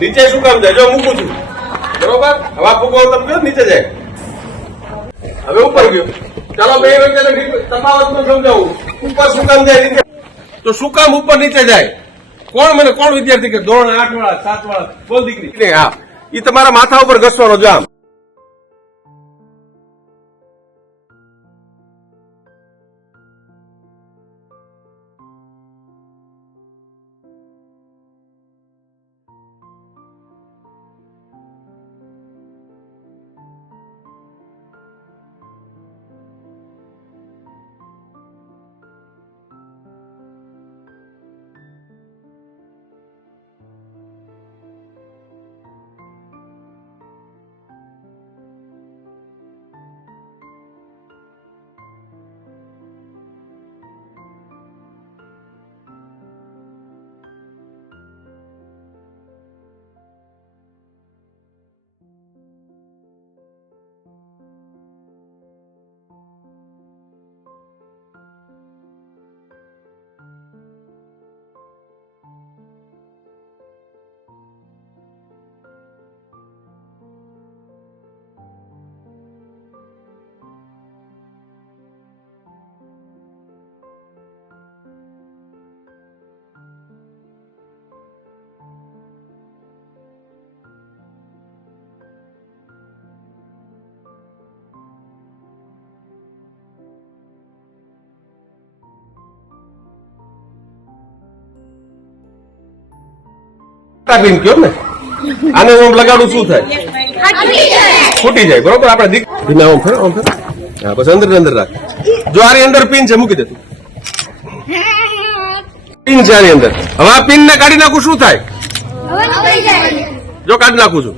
નીચે શું કામ જાય? જો મૂકું છું બરોબર. હવા ફૂકો તમે કહો નીચે જાય. હવે ઉપર ગયો. ચાલો બે વચ્ચે તફાવત સમજાવું. ઉપર શું કામ જાય નીચે? તો શું કામ ઉપર નીચે જાય? કોણ વિદ્યાર્થી કે ધોરણ 8 વાળા 7 વાળા બોલ દીકરી? હા, એ તમારા માથા ઉપર ઘસવાનો. જો આમ કયો ને આને હું લગાડું શું થાય? ફૂટી જાય. બરોબર. આપણે ધીમે ઓમ ફેર. હા, બસ અંદર રાખ. જો આની અંદર પિન છે મૂકી દે તું. પિન છે આની અંદર. હવે આ પિન ને કાઢી નાખું શું થાય? જો કાઢી નાખું છું.